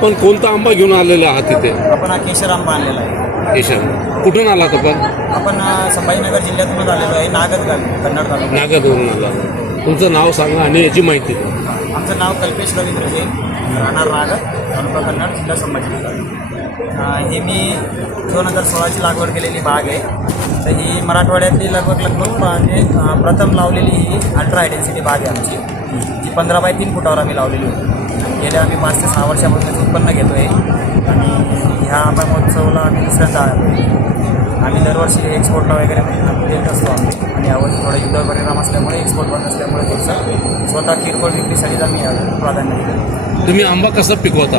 आपण कोणता आंबा घेऊन आलेले आहात तिथे? आपण हा केशर आंबा आणलेला आहे. केशर कुठून आलात आपण? आपण संभाजीनगर जिल्ह्यातूनच आलेलो आहे. नागद गावी, कन्नड तालुका. नागदवरून आला. तुमचं नाव सांगा आणि याची माहिती द्या. आमचं नाव कल्पेश रवींद्र जैन, राहणार नागद, तालुका कन्नड, जिल्हा संभाजीनगर. हे मी 2016ची लागवड केलेली बाग आहे. तर ही मराठवाड्यातली लगभग म्हणजे प्रथम लावलेली ही अल्ट्रा हाय डेन्सिटी बाग आहे आमची, जी 15 बाय 3 फुटावर आम्ही लावलेली होती. गेल्या आम्ही 5 ते 6 वर्षापासून उत्पन्न घेतो आहे. आणि ह्या आंबा महोत्सवाला आम्ही दुसऱ्यांदा आम्ही दरवर्षी एक्सपोर्टला वगैरे देत असतो आम्ही. आणि यावर्षी थोडा युद्ध परिणाम असल्यामुळे एक्सपोर्ट बंद असल्यामुळे थोडंसं स्वतः किरकोळ विक्रीसाठीच आम्ही प्राधान्य दिलं. तुम्ही आंबा कसा पिकवता?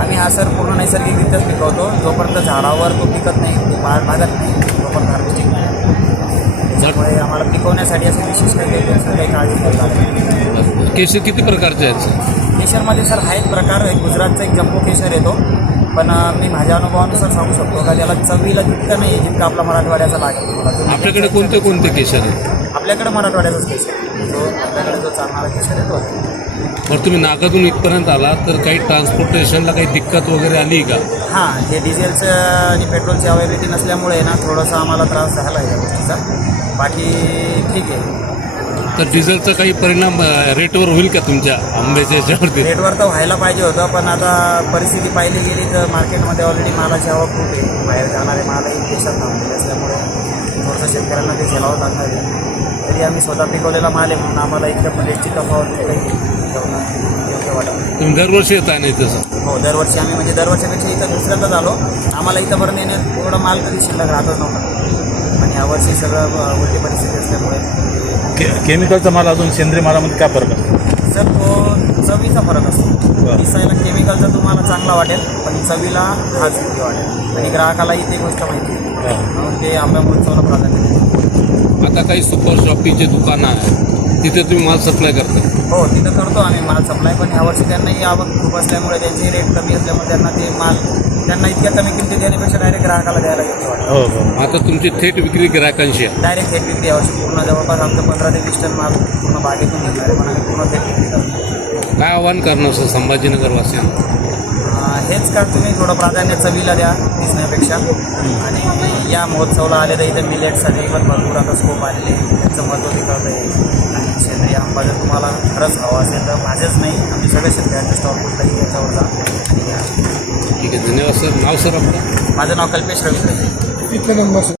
आम्ही हा सर पूर्ण नैसर्गिकरित्याच पिकवतो. जोपर्यंत झाडावर तो पिकत नाही, ते भागत नाही, तोपर्यंत हार्वेस्टिंग नाही. त्यामुळे आम्हाला पिकवण्यासाठी असं विशेष काही काळजी घ्यायला लागते. केशर किती प्रकारचे आहेत? केशरमध्ये सर हा एक प्रकार आहे, गुजरातचा एक जम्बो केशर येतो. पण मी माझ्या अनुभवानुसार सांगू शकतो का त्याला चवीला जितकं नाही आहे जितकं आपला मराठवाड्याचा लागेल. आपल्याकडे कोणते कोणते केशर आहेत? आपल्याकडे मराठवाड्याचाच केशर जो आपल्याकडे जो चालणारा केशर येतो. बरं, तुम्ही नागातून इथपर्यंत आला तर काही ट्रान्सपोर्टेशनला काही दिक्कत वगैरे आली का? हां, हे डिझेलचं आणि पेट्रोलची अवेलेबिलिटी नसल्यामुळे ना थोडासा आम्हाला त्रास झाला आहे या गोष्टीचा. बाकी ठीक आहे. तर डिझेलचा काही परिणाम रेटवर होईल का तुमच्या आंब्याच्या याच्यावरती? रेटवर तर व्हायला पाहिजे होतं, पण आता परिस्थिती पाहिली गेली तर मार्केटमध्ये ऑलरेडी मालाची आवक खूप आहे. बाहेर जाणारे मालही देशात थांबलेले असल्यामुळे थोडंसं शेतकऱ्यांना ते झेलावं लागणार आहे. तरी आम्ही स्वतः पिकवलेला माल आहे म्हणून आम्हाला इतकं रेटची तफावत काही ठेवणं योग्य वाटत नाही. तुम्ही दरवर्षी येता नाही तसं? हो, दरवर्षी आम्ही म्हणजे दरवर्षीपेक्षा इथं दुसऱ्यांदाच आलो. आम्हाला इथंपर्यंत येण्यात थोडा माल कधी शिल्लक राहतच नव्हता. पण यावर्षी सगळं उलटी परिस्थिती असल्यामुळे केमिकलचा माल अजून सेंद्रिय मालामध्ये काय फरक असतो? सर तो चवीचा फरक असतो. दिसायला केमिकलचा तुम्हाला चांगला वाटेल, पण चवीला हाच योग्य वाटेल. आणि ग्राहकालाही ती गोष्ट माहिती आहे म्हणून ते आंब्या महोत्सवाला प्राधान्य देतात. आता काही सुपर शॉपीचे दुकानं आहे, तिथे तुम्ही माल सप्लाय करता? हो, तिथं करतो आम्ही माल सप्लाय. पण ह्यावर्षी त्यांनाही आवक खूप असल्यामुळे त्यांचे रेट कमी असल्यामुळे त्यांना इतक्या कमी किमती देण्यापेक्षा डायरेक्ट ग्राहकाला द्यायला घेतो वाटतं. हो. आता तुमची थेट विक्री ग्राहकांशी आहे? डायरेक्ट थेट विक्री यावर्षी पूर्ण जवळपास आमचं 15 ते 20 टन माल पूर्ण बागेतून घेणार आहे. पण आम्ही पूर्ण थेट विक्री करतो. काय आव्हान करणार सर संभाजीनगर वासियांना? हेच का तुम्ही थोडं प्राधान्य चवीला द्या दिसण्यापेक्षा. आणि या महोत्सवाला आले तर इथे मिलेटसाठी पण भरपूर आता स्कोप आलेले, त्यांचं महत्त्व ते कळतं आहे. आणि सेंद्रिय आंबा जर तुम्हाला खरंच हवा असेल तर माझेच नाही, आम्ही सगळे शेतकऱ्यांच्या स्टॉल कुठलाही याच्यावर जा आणि घ्या. ठीक आहे, धन्यवाद सर. नाव सर आपलं? माझं नाव कल्पेश रवींद्र.